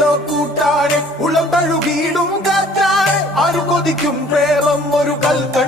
വന്നല്ലോ കൂട്ടാനെ ഉള്ളം തഴുകിയിടും കാറ്റാനെ ആരു കൊതിക്കും പ്രേമം ഒരു കൽക്ക